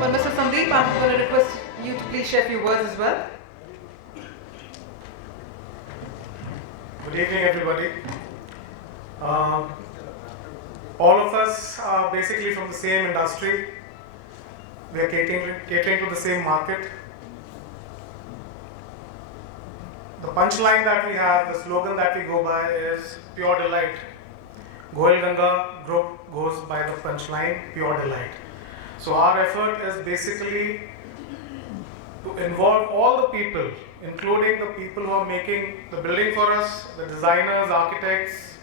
Well, Mr. Sandeep, I'm going to request you to please share a few words as well. Good evening, everybody. All of us are basically from the same industry. We are catering to the same market. The punchline that we have, the slogan that we go by is pure delight. Goel Ganga Group goes by the punchline pure delight. So our effort is basically to involve all the people, including the people who are making the building for us, the designers, architects,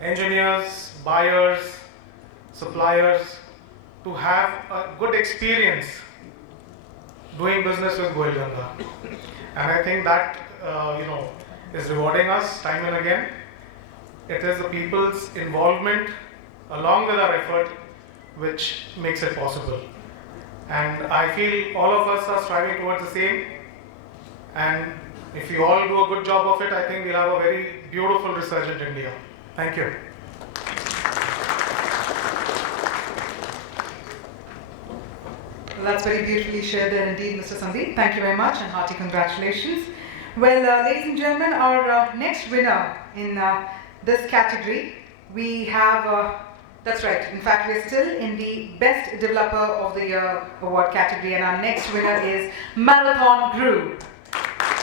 engineers, buyers, suppliers, to have a good experience doing business with Goel Ganga. And I think that is rewarding us time and again. It is the people's involvement along with our effort which makes it possible. And I feel all of us are striving towards the same. And if we all do a good job of it, I think we'll have a very beautiful resurgent India. Thank you. Well, that's very beautifully shared there indeed, Mr. Sandeep. Thank you very much and hearty congratulations. Well, ladies and gentlemen, our next winner in this category, we have, that's right, in fact, we're still in the Best Developer of the Year award category, and our next winner is Marathon Group.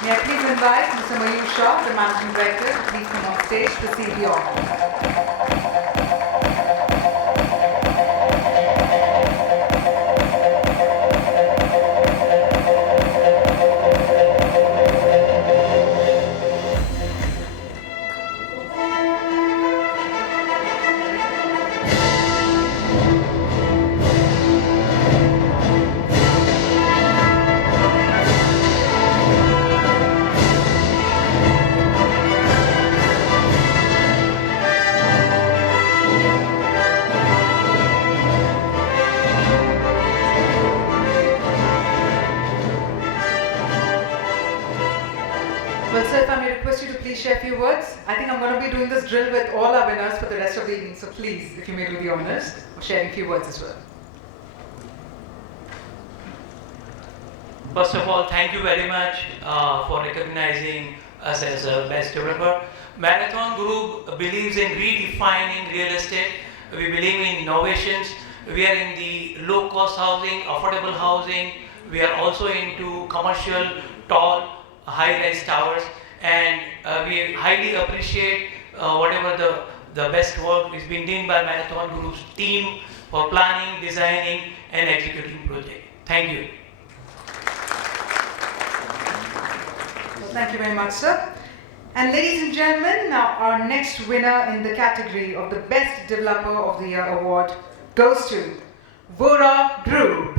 May I please invite Mr. Mayur Shah, the Managing Director, to please come on stage to receive the honor. Well, sir, if I may request you to please share a few words. I think I'm going to be doing this drill with all our winners for the rest of the evening, so please, if you may do the honors of sharing a few words as well. First of all, thank you very much for recognizing us as a best developer. Marathon Group believes in redefining real estate. We believe in innovations. We are in the low-cost housing, affordable housing. We are also into commercial, tall, high-rise towers, and we highly appreciate whatever the best work is being done by Marathon Group's team for planning, designing, and executing project. Thank you. Well, thank you very much, sir. And ladies and gentlemen, now our next winner in the category of the Best Developer of the Year award goes to Vora Group.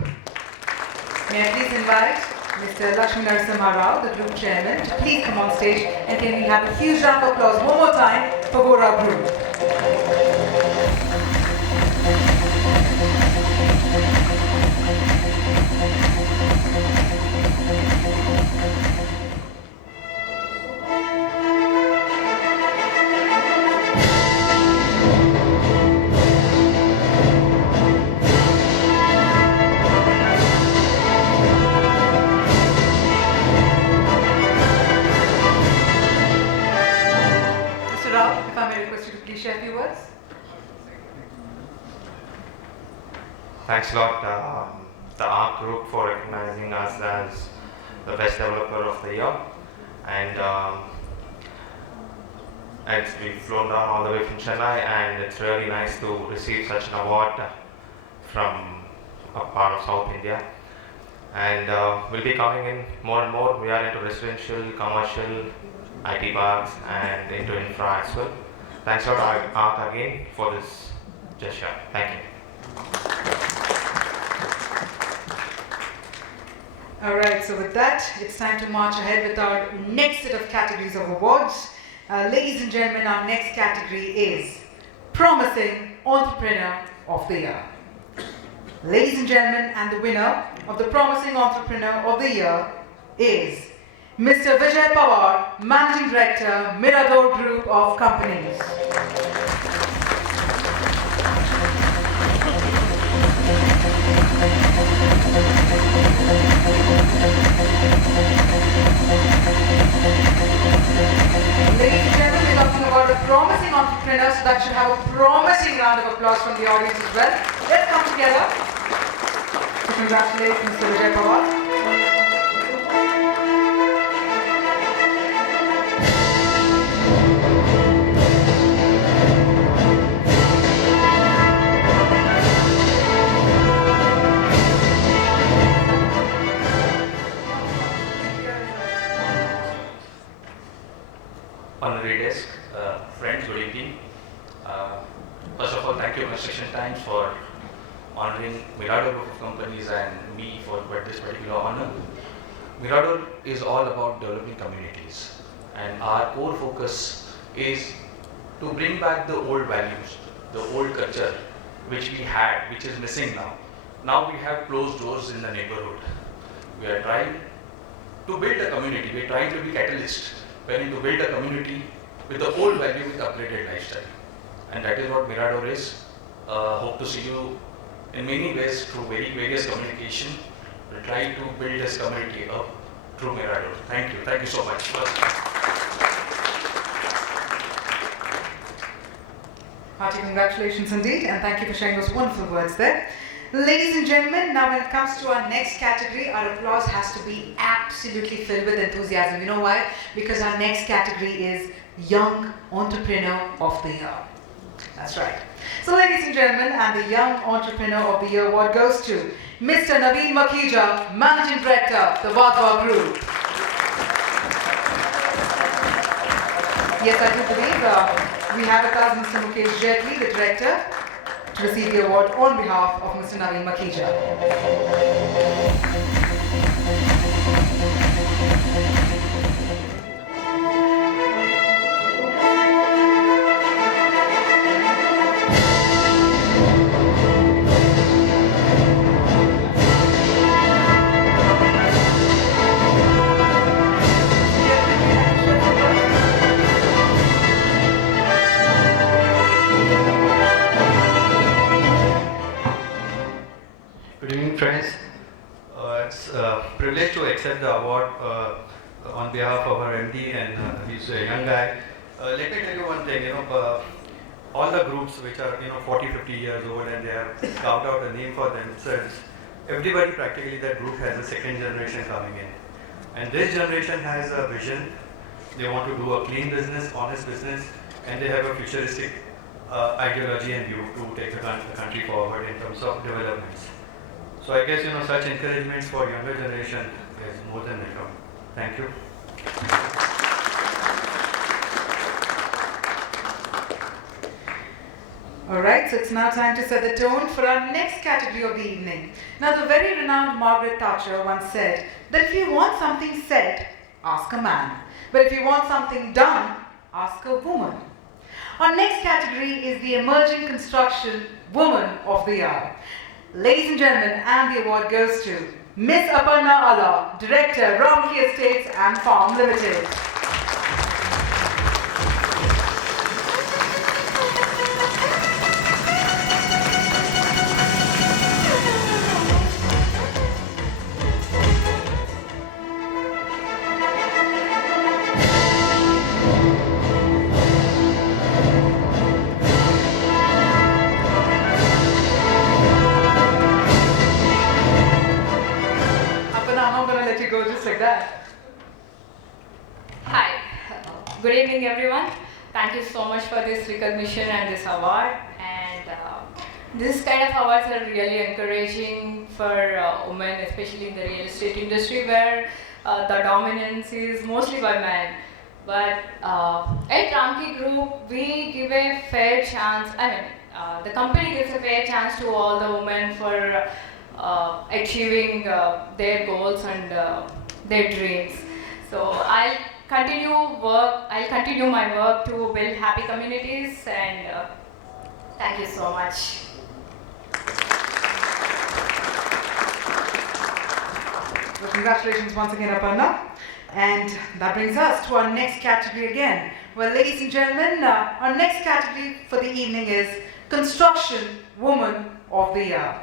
May I please invite Mr. Lakshmi Narasimha Rao, the Group Chairman, to please come on stage, and can we have a huge round of applause one more time for Vora Group. Mr. Rao, if I may request you to please share a few words. Thanks a lot, the ARC Group, for recognizing us as the Best Developer of the Year. And we've flown down all the way from Chennai, and it's really nice to receive such an award from a part of South India. And we'll be coming in more and more. We are into residential, commercial, IT parks, and into infra as well. Thanks a lot, ARC, again for this gesture. Thank you. All right, so with that, it's time to march ahead with our next set of categories of awards. Ladies and gentlemen, our next category is Promising Entrepreneur of the Year. Ladies and gentlemen, and the winner of the Promising Entrepreneur of the Year is Mr. Vijay Pawar, Managing Director, Mirador Group of Companies. Ladies and gentlemen, we're talking about a promising entrepreneur, so that should have a promising round of applause from the audience as well. Let's come together to congratulate Mr. Vijay Pawar. Honorary desk, friends, good evening. First of all, thank you Construction Times for honoring Mirador Group of Companies and me for this particular honor. Mirador is all about developing communities, and our core focus is to bring back the old values, the old culture which we had, which is missing now. Now we have closed doors in the neighborhood. We are trying to build a community, we are trying to be catalyst. We are to build a community with the old value with upgraded lifestyle. And that is what Mirador is. Hope to see you in many ways through various communication. We'll try to build this community up through Mirador. Thank you so much. Hearty congratulations indeed, and thank you for sharing those wonderful words there. Ladies and gentlemen, now when it comes to our next category, our applause has to be absolutely filled with enthusiasm. You know why? Because our next category is Young Entrepreneur of the Year. That's right. So ladies and gentlemen, and the Young Entrepreneur of the Year award goes to Mr. Naveen Makhija, Managing Director, the Vadva Group. Yes, I do believe we have with us Mr. Mukesh Jetli, the Director, to receive the award on behalf of Mr. Naveen Makhija. Good evening, friends. It's a privilege to accept the award on behalf of our MD, and he's a young guy. Let me tell you one thing, all the groups which are 40, 50 years old and they have carved out a name for themselves, everybody practically that group has a second generation coming in. And this generation has a vision. They want to do a clean business, honest business, and they have a futuristic ideology and view to take the country forward in terms of developments. So I guess such encouragements for younger generation is more than welcome. Thank you. Alright, so it's now time to set the tone for our next category of the evening. Now, the very renowned Margaret Thatcher once said that if you want something said, ask a man. But if you want something done, ask a woman. Our next category is the Emerging Construction Woman of the Year. Ladies and gentlemen, and the award goes to Miss Aparna Allah, Director, Ramki Estates and Farm Limited. Hi, good evening everyone. Thank you so much for this recognition and this award. And This kind of awards are really encouraging for women, especially in the real estate industry, where the dominance is mostly by men. But at Ramki Group, we give a fair chance. I mean, the company gives a fair chance to all the women for achieving their goals and their dreams. So I'll continue my work to build happy communities, and thank you so much. Well, congratulations once again, Aparna. And that brings us to our next category again. Well, ladies and gentlemen, our next category for the evening is Construction Woman of the Year.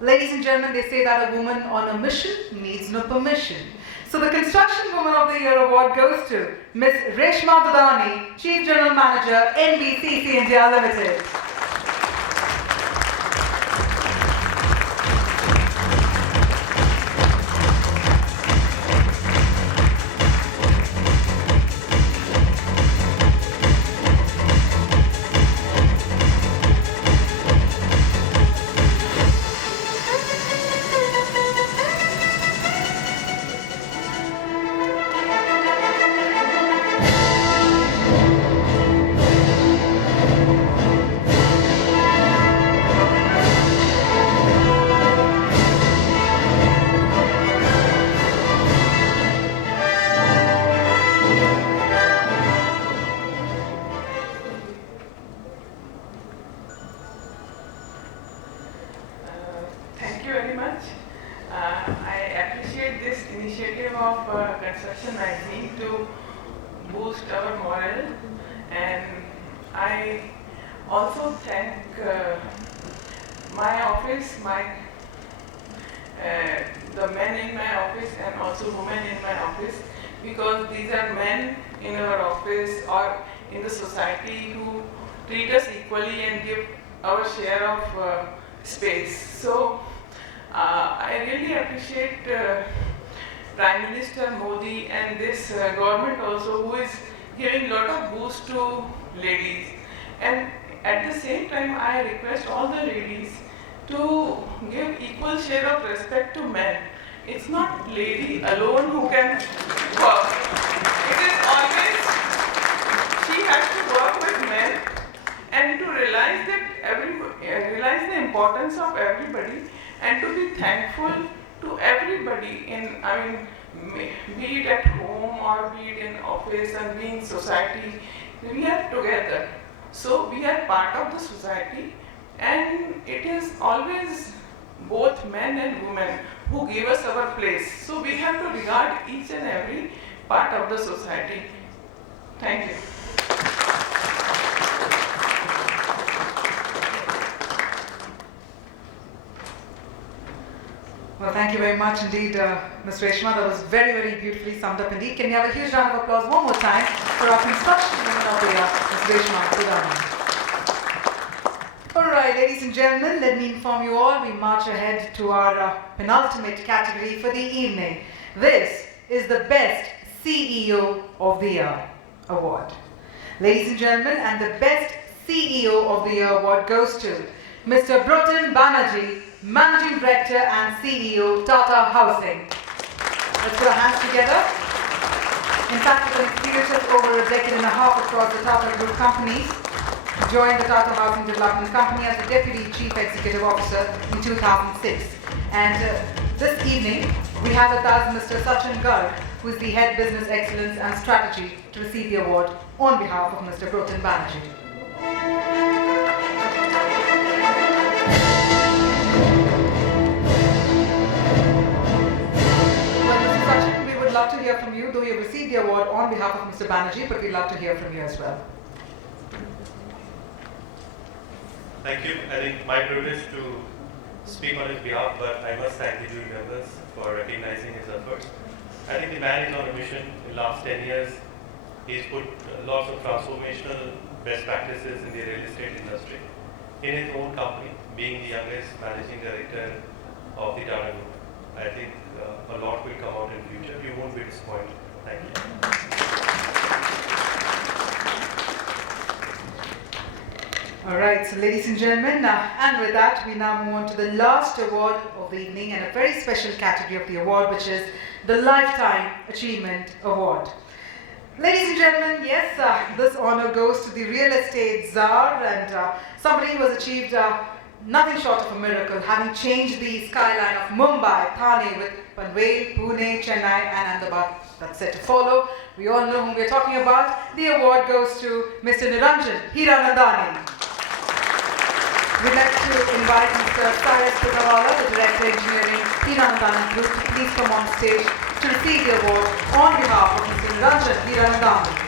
Ladies and gentlemen, they say that a woman on a mission needs no permission. So the Construction Woman of the Year award goes to Ms. Reshma Dudani, Chief General Manager, NBCC India Limited. Thank you very much. I appreciate this initiative of Construction Magazine to boost our morale, and I also thank my office, the men in my office and also women in my office, because these are men in our office or in the society who treat us equally and give our share of space. So I really appreciate Prime Minister Modi and this government also, who is giving a lot of boost to ladies. And at the same time, I request all the ladies to give equal share of respect to men. It's not lady alone who can work. It is always she has to work with men, and to realize that realize the importance of everybody, and to be thankful to everybody in, be it at home or be it in office and be in society. We are together. So we are part of the society, and it is always both men and women who give us our place. So we have to regard each and every part of the society. Thank you. Well, thank you very much indeed, Ms. Reshma. That was very, very beautifully summed up indeed. Can we have a huge round of applause one more time for our Construction Woman of the Year, Ms. Reshma Dudani. All right, ladies and gentlemen, let me inform you all, we march ahead to our penultimate category for the evening. This is the Best CEO of the Year award. Ladies and gentlemen, and the Best CEO of the Year award goes to Mr. Brotin Banerjee, Managing Director and CEO, Tata Housing. Let's put our hands together. In fact, with an experience of over a decade and a half across the Tata Group companies, he joined the Tata Housing Development Company as the Deputy Chief Executive Officer in 2006. And this evening, we have with us Mr. Sachin Garg, who is the Head Business Excellence and Strategy, to receive the award on behalf of Mr. Brotin Banerjee. Love to hear from you, though you have received the award on behalf of Mr. Banerjee, but we'd love to hear from you as well. Thank you. I think my privilege to speak on his behalf, but I must thank the jury members for recognizing his efforts. I think the man is on a mission. In the last 10 years, he's put lots of transformational best practices in the real estate industry in his own company, being the youngest managing director of the Tata Group. I think a lot will come out in future. You won't be disappointed. Thank you. All right, so ladies and gentlemen, and with that, we now move on to the last award of the evening and a very special category of the award, which is the Lifetime Achievement Award. Ladies and gentlemen, yes, this honor goes to the real estate czar and somebody who has achieved nothing short of a miracle, having changed the skyline of Mumbai, Thane with Panvel, Pune, Chennai and Ahmedabad. That's set to follow. We all know whom we're talking about. The award goes to Mr. Niranjan Hiranandani. We'd like to invite Mr. Cyrus Putawala, the Director Engineering, Hiranandani Group, to please come on stage to receive the award on behalf of Mr. Niranjan Hiranandani.